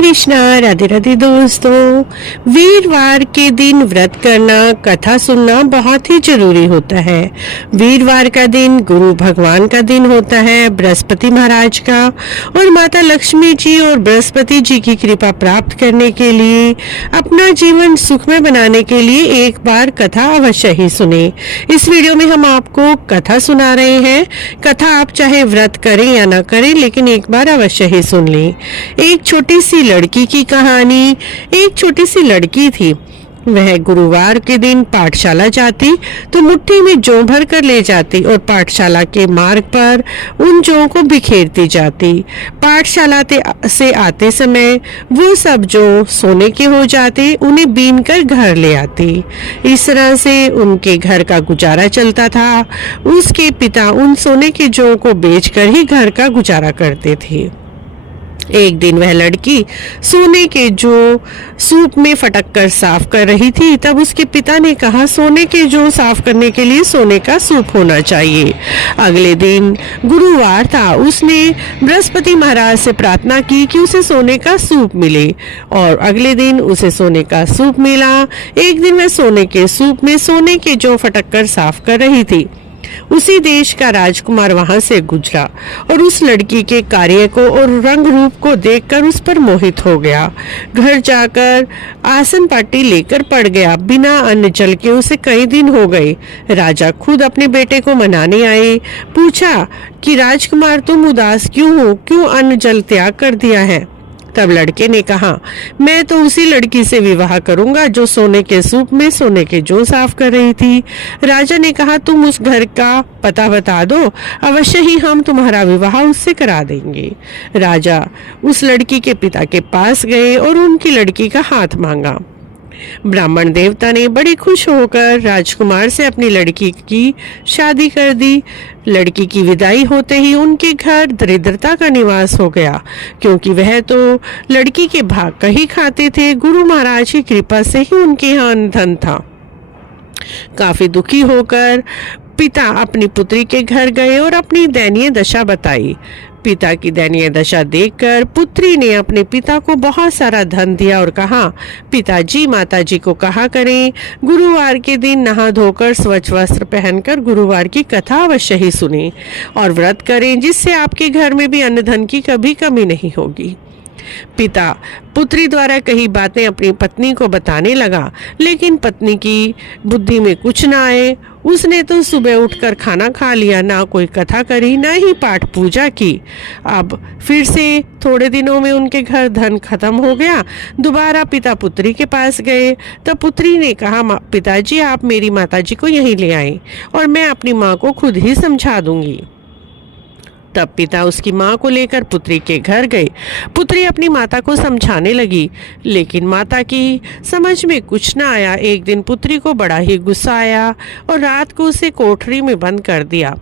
कृष्णा। राधे राधे दोस्तों, वीरवार के दिन व्रत करना, कथा सुनना बहुत ही जरूरी होता है। वीरवार का दिन गुरु भगवान का दिन होता है, बृहस्पति महाराज का, और माता लक्ष्मी जी और बृहस्पति जी की कृपा प्राप्त करने के लिए, अपना जीवन सुखमय बनाने के लिए एक बार कथा अवश्य ही सुने। इस वीडियो में हम आपको कथा सुना रहे हैं। कथा आप चाहे व्रत करें या ना करें, लेकिन एक बार अवश्य ही सुन लें। एक छोटी सी लड़की की कहानी। एक छोटी सी लड़की थी। वह गुरुवार के दिन पाठशाला जाती तो मुट्ठी में जौ भर कर ले जाती और पाठशाला के मार्ग पर उन जौ को बिखेरती जाती। पाठशाला से आते समय वो सब जो सोने के हो जाते उन्हें बीन कर घर ले आती। इस तरह से उनके घर का गुजारा चलता था। उसके पिता उन सोने के जौ को बेचकर ही घर का गुजारा करते थे। एक दिन वह लड़की सोने के जो सूप में फटक कर साफ कर रही थी, तब उसके पिता ने कहा, सोने के जो साफ करने के लिए सोने का सूप होना चाहिए। अगले दिन गुरुवार था। उसने बृहस्पति महाराज से प्रार्थना की कि उसे सोने का सूप मिले, और अगले दिन उसे सोने का सूप मिला। एक दिन वह सोने के सूप में सोने के जो फटक कर साफ कर रही थी। उसी देश का राजकुमार वहां से गुजरा और उस लड़की के कार्य को और रंग रूप को देखकर उस पर मोहित हो गया। घर जाकर आसन पाटी लेकर पड़ गया। बिना अन्न जल के उसे कई दिन हो गए। राजा खुद अपने बेटे को मनाने आए। पूछा कि राजकुमार, तुम उदास क्यों हो? क्यों अन्न जल त्याग कर दिया है? तब लड़के ने कहा, मैं तो उसी लड़की से विवाह करूंगा जो सोने के सूप में सोने के जौ साफ कर रही थी। राजा ने कहा, तुम उस घर का पता बता दो, अवश्य ही हम तुम्हारा विवाह उससे करा देंगे। राजा उस लड़की के पिता के पास गए और उनकी लड़की का हाथ मांगा। ब्राह्मण देवता ने बड़ी खुश होकर राजकुमार से अपनी लड़की की शादी कर दी। लड़की की विदाई होते ही उनके घर दरिद्रता का निवास हो गया, क्योंकि वह तो लड़की के भाग का ही खाते थे। गुरु महाराज की कृपा से ही उनके यहाँ धन था। काफी दुखी होकर पिता अपनी पुत्री के घर गए और अपनी दयनीय दशा बताई। पिता की दयनीय दशा देखकर पुत्री ने अपने पिता को बहुत सारा धन दिया और कहा, पिताजी माताजी को कहा करें, गुरुवार के दिन नहा धोकर स्वच्छ वस्त्र पहनकर गुरुवार की कथा अवश्य ही सुने और व्रत करें, जिससे आपके घर में भी अन्न धन की कभी कमी नहीं होगी। पिता पुत्री द्वारा कही बातें अपनी पत्नी को बताने लगा, लेकिन पत्नी की बुद्धि में कुछ ना आए। उसने तो सुबह उठकर खाना खा लिया, ना कोई कथा करी, ना ही पाठ पूजा की। अब फिर से थोड़े दिनों में उनके घर धन खत्म हो गया। दोबारा पिता पुत्री के पास गए। तब पुत्री ने कहा, पिताजी आप मेरी माताजी को यहीं ले आए और मैं अपनी माँ को खुद ही समझा दूंगी। तब पिता उसकी माँ को लेकर पुत्री के घर गए। पुत्री अपनी माता को समझाने लगी, लेकिन माता की समझ में कुछ न आया। एक दिन पुत्री को बड़ा ही गुस्सा आया और रात को उसे कोठरी में बंद कर दिया।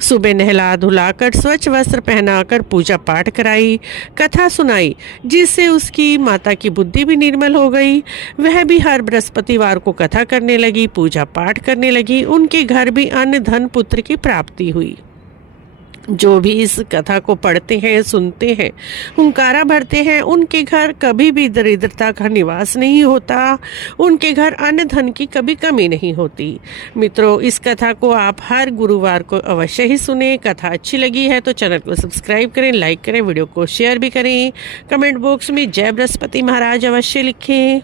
सुबह नहला धुलाकर स्वच्छ वस्त्र पहनाकर पूजा पाठ कराई, कथा सुनाई, जिससे उसकी माता की बुद्धि भी निर्मल हो गई। वह भी हर बृहस्पतिवार को कथा करने लगी, पूजा पाठ करने लगी। उनके घर भी अन्न धन पुत्र की प्राप्ति हुई। जो भी इस कथा को पढ़ते हैं, सुनते हैं, हुंकारा भरते हैं, उनके घर कभी भी दरिद्रता का निवास नहीं होता। उनके घर अन्न धन की कभी कमी नहीं होती। मित्रों, इस कथा को आप हर गुरुवार को अवश्य ही सुने। कथा अच्छी लगी है तो चैनल को सब्सक्राइब करें, लाइक करें, वीडियो को शेयर भी करें। कमेंट बॉक्स में जय बृहस्पति महाराज अवश्य लिखें।